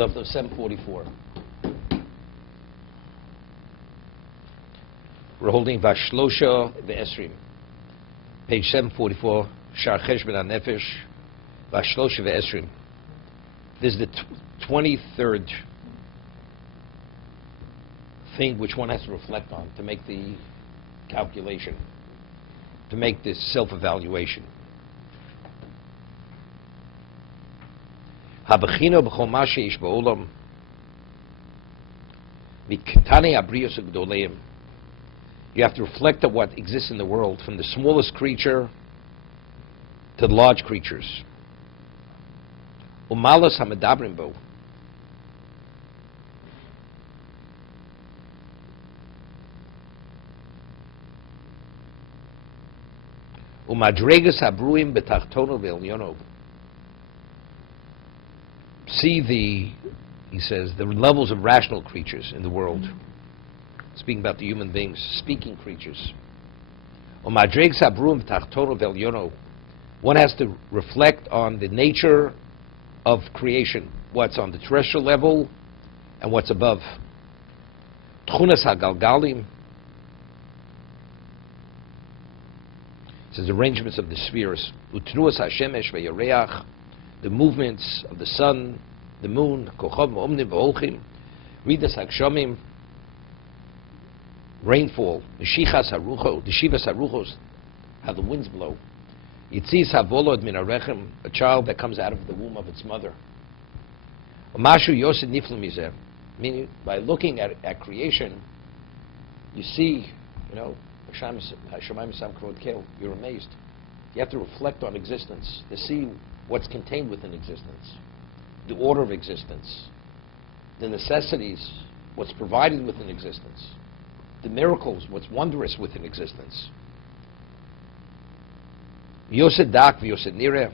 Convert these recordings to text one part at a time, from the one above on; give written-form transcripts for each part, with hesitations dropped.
of the 744. We're holding Vashlosha ve'esrim, page 744, Shar Cheshbon HaNefesh, Vashlosha ve'esrim. This is the 23rd thing which one has to reflect on to make the calculation, to make this self-evaluation. Habechino b'chol ma sheish ba'olam miktanei habriyos hagdoleim. You have to reflect on what exists in the world, from the smallest creature to the large creatures. Umalas hamedabrim bo. Umadregas habruim betachtono ve'elyono. See he says, the levels of rational creatures in the world. Speaking about the human beings, speaking creatures. One has to reflect on the nature of creation, what's on the terrestrial level and what's above. Tchunas hagalgalim, says arrangements of the spheres. Utnuas hashemesh ve'yareach, the movements of the sun, the moon, kochav omnim v'olchim, ridas hagshamim, rainfall, the shivas haruchos, how the winds blow. Yitzis havolod min harechem, a child that comes out of the womb of its mother. Mashu yosed niflu mizeh, meaning by looking at creation, you see, you're amazed. You have to reflect on existence to see what's contained within existence, the order of existence, the necessities, what's provided within existence, the miracles, what's wondrous within existence. Yosed dak v'yosed nireh,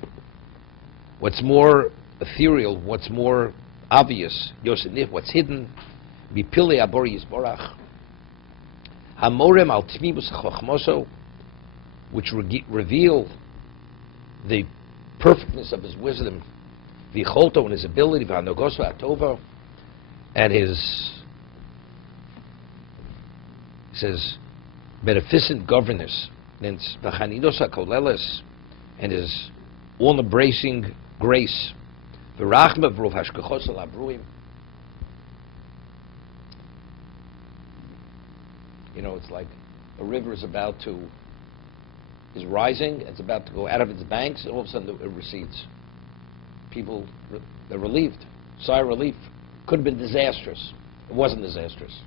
what's more ethereal, what's more obvious, yosed nif, what's hidden, bipilei abori yisborach, hamorem al tmibus chochmoso, which reveal the perfectness of his wisdom, v'cholto, and his ability, v'hanogoso atova, and his, he says, beneficent governance, and v'chanidos hakoleles, and his all-embracing grace, v'rachma v'rov hashkachos al-abruim. It's like a river is rising, it's about to go out of its banks, and all of a sudden it recedes. People, they're relieved. Sigh of relief. Could have been disastrous. It wasn't disastrous.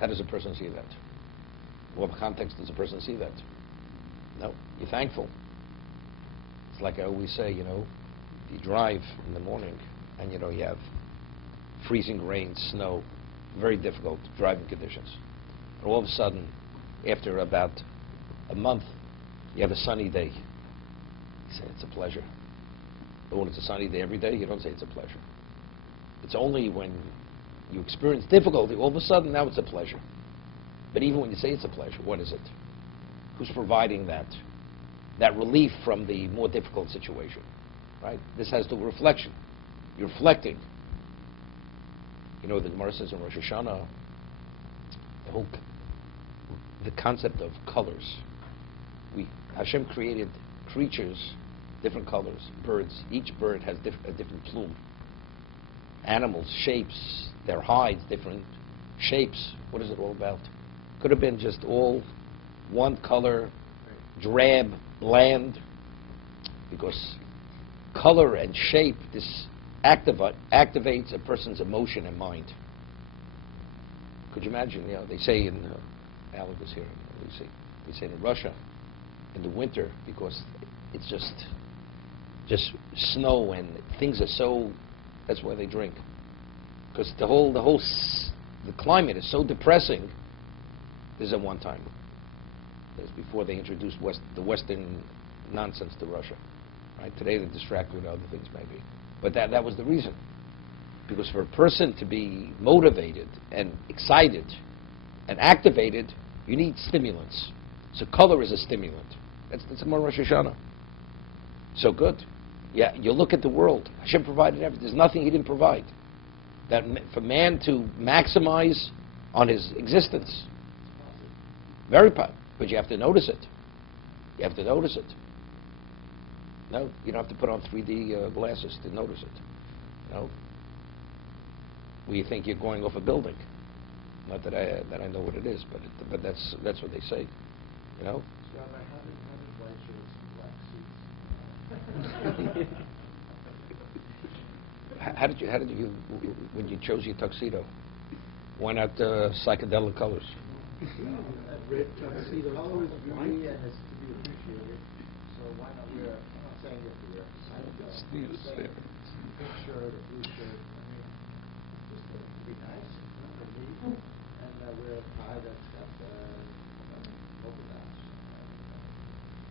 How does a person see that? What context does a person see that? No, you're thankful. It's like I always say, if you drive in the morning and you have freezing rain, snow, very difficult driving conditions. And all of a sudden, after about a month, you have a sunny day. You say, it's a pleasure. But when it's a sunny day every day, you don't say it's a pleasure. It's only when you experience difficulty, all of a sudden, now it's a pleasure. But even when you say it's a pleasure, what is it? Who's providing that relief from the more difficult situation? Right? This has to do with reflection. You're reflecting. The Gemara says in Rosh Hashanah, the concept of colors. Hashem created creatures, different colors, birds. Each bird has a different plume. Animals, shapes, their hides, different shapes. What is it all about? Could have been just all one color, drab, bland, because color and shape, this activates a person's emotion and mind. Could you imagine? They say in Alec was here. They say in Russia, in the winter, because it's just snow and things are so. That's why they drink, because the climate is so depressing. This is at one time. This is before they introduced the Western nonsense to Russia. Right? Today they're distracted with other things maybe. But that was the reason. Because for a person to be motivated and excited and activated, you need stimulants. So color is a stimulant. That's more Rosh Hashanah. So good. Yeah, you look at the world. Hashem provided everything. There's nothing He didn't provide. That for man to maximize on his existence, very powerful. But you have to notice it. You have to notice it. No, you don't have to put on 3D glasses to notice it. No. Well, you think you're going off a building. Not that I know what it is, but that's what they say. You know. So how did white shirts and black suits? How did you when you chose your tuxedo? Why not psychedelic colors? Red tuxedo colors beauty and it's to be appreciated. So why not wear? I'm not saying you have to wear psychedelic. Shirt, a blue shirt. I mean, just to be nice, and neat, and wear a tie that's got polka dots.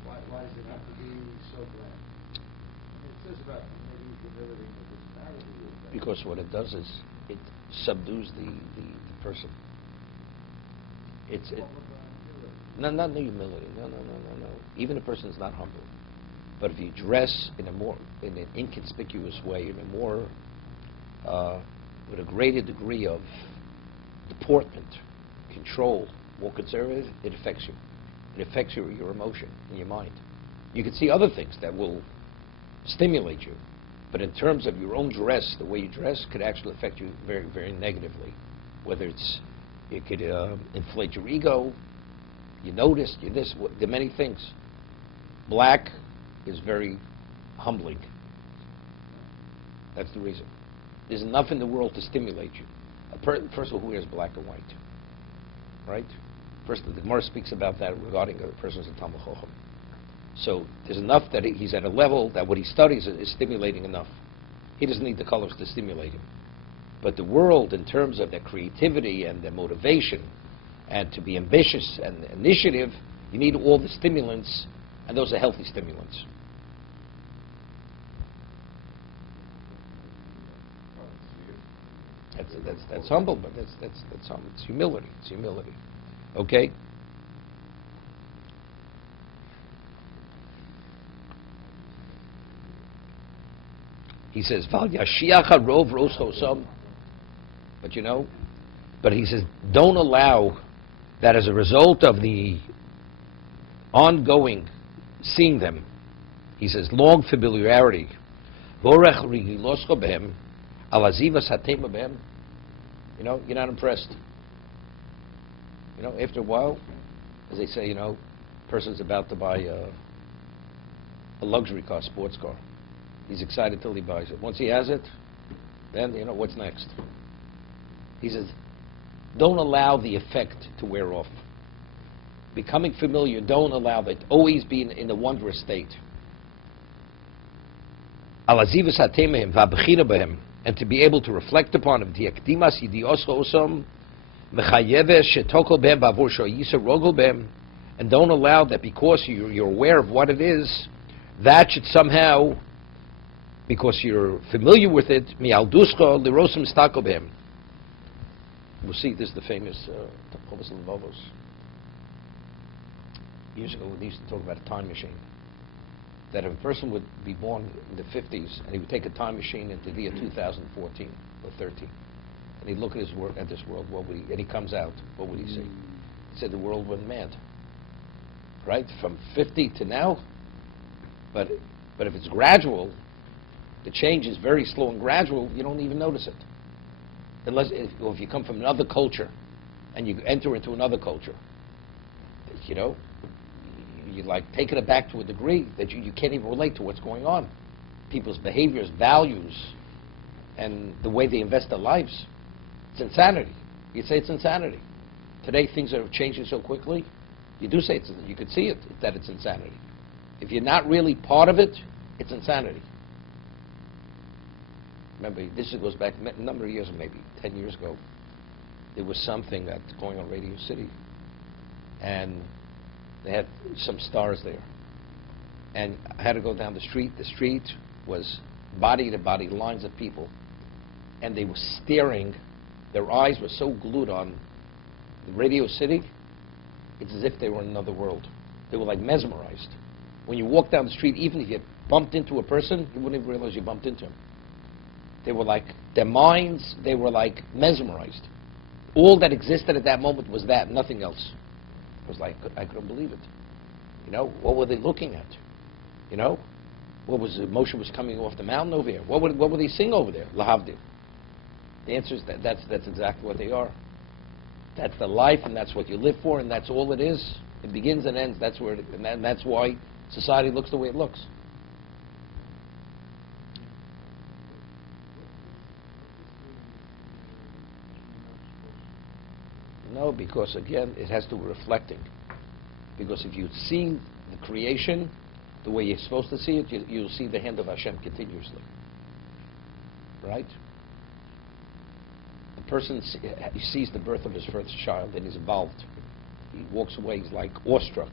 Why does it have to be so bland? It says about maybe humility and personality. Because what it does is it subdues the person. Not the humility. No. Even a person is not humble. But if you dress in an inconspicuous way, in a more with a greater degree of deportment, control, more conservative, it affects you. It affects your emotion and your mind. You can see other things that will stimulate you, but in terms of your own dress, the way you dress could actually affect you very, very negatively. Whether it could inflate your ego. You notice, there are many things. Black is very humbling. That's the reason. There's enough in the world to stimulate you. First of all, who wears black and white? Right? First, the Gemara speaks about that regarding a person's a Talmid Chacham. So there's enough that he's at a level that what he studies is stimulating enough. He doesn't need the colors to stimulate him. But the world, in terms of their creativity and their motivation, and to be ambitious and initiative, you need all the stimulants, and those are healthy stimulants. That's humble, but that's humble. It's humility. It's humility. Okay. He says, "Val yashiach harov ros chosam," but he says, don't allow that as a result of the ongoing seeing them. He says, long familiarity. Vorech rigiloscho behem, alazivas hatema behem. You're not impressed. After a while, as they say, person's about to buy a luxury car, sports car. He's excited till he buys it. Once he has it, then, what's next? He says, don't allow the effect to wear off. Becoming familiar, don't allow that. Always be in a wondrous state. And to be able to reflect upon him. And don't allow that because you're aware of what it is, that should somehow, because you're familiar with it, we'll see, this is the famous Chovos HaLevavos. Years ago, they used to talk about a time machine. That if a person would be born in the 50s, and he would take a time machine into the year 2014 or 13, and he'd look at this world, and he comes out, what would he see? He said the world went mad. Right? From 50 to now? But if it's gradual, the change is very slow and gradual, you don't even notice it. Unless if you come from another culture and you enter into another culture, you're like taken aback to a degree that you can't even relate to what's going on. People's behaviors, values, and the way they invest their lives. It's insanity. You'd say it's insanity. Today things are changing so quickly, you do say you could see it, that it's insanity. If you're not really part of it, it's insanity. Remember, this goes back a number of years, maybe 10 years ago. There was something that's going on Radio City, and they had some stars there. And I had to go down the street. The street was body to body, lines of people, and they were staring. Their eyes were so glued on Radio City, it's as if they were in another world. They were like mesmerized. When you walk down the street, even if you bumped into a person, you wouldn't even realize you bumped into him. They were like, their minds, they were like mesmerized. All that existed at that moment was that, nothing else. It was like, I couldn't believe it. You know, what were they looking at? You know, what was the motion was coming off the mountain over here? What would they sing over there? Lahavdil. The answer is that's exactly what they are. That's the life, and that's what you live for, and that's all it is. It begins and ends. That's where, and that's why society looks the way it looks. No, because again, it has to be reflecting. Because if you see the creation the way you're supposed to see it, you'll see the hand of Hashem continuously. Right? The person he sees the birth of his first child and he's involved. He walks away, he's like awestruck.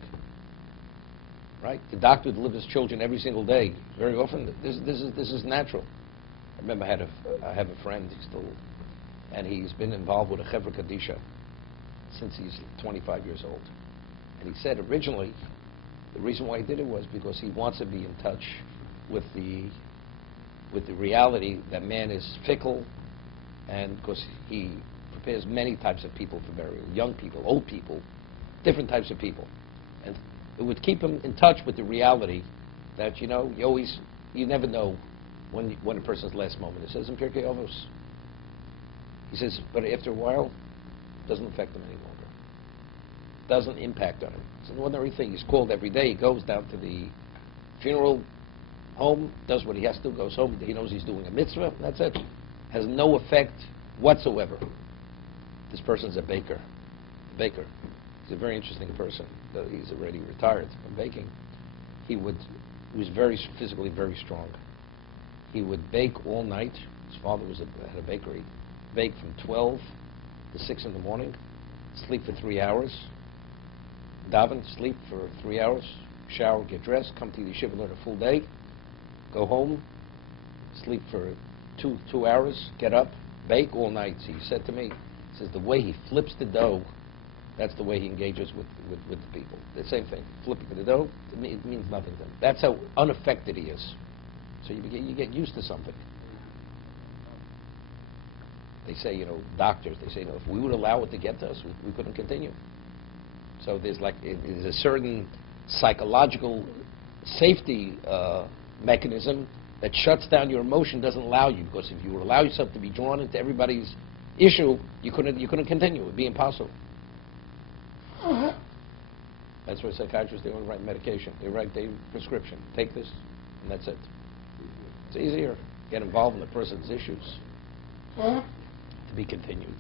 Right? The doctor delivers children every single day. Very often, this is natural. I remember I have a friend, and he's been involved with a Chevra Kadisha since he's 25 years old. And he said originally, the reason why he did it was because he wants to be in touch with the reality that man is fickle, and because he prepares many types of people for burial, young people, old people, different types of people. And it would keep him in touch with the reality that, you know, you never know when a person's last moment. It says in Pirkei Avos. He says, but after a while, it doesn't affect him any longer. Doesn't impact on him. It's an ordinary thing. He's called every day. He goes down to the funeral home, does what he has to, goes home. He knows he's doing a mitzvah. That's it. Has no effect whatsoever. This person's a baker. He's a very interesting person. He's already retired from baking. He was physically very strong. He would bake all night. His father had a bakery. Bake from 12 to 6 in the morning. Sleep for 3 hours. Daven, sleep for 3 hours. Shower, get dressed. Come to the yeshiva, learn a full day. Go home. Sleep for two hours. Get up. Bake all night. So he said to me, he says, the way he flips the dough, that's the way he engages with the people. The same thing. Flipping the dough, it means nothing to him. That's how unaffected he is. So you get used to something. They say, you know, doctors, they say, you know, if we would allow it to get to us, we couldn't continue. So there's a certain psychological safety mechanism that shuts down your emotion, doesn't allow you, because if you would allow yourself to be drawn into everybody's issue, you couldn't continue. It would be impossible. That's why psychiatrists, they don't write medication. They write a prescription. Take this, and that's it. It's easier. Get involved in the person's issues. To be continued.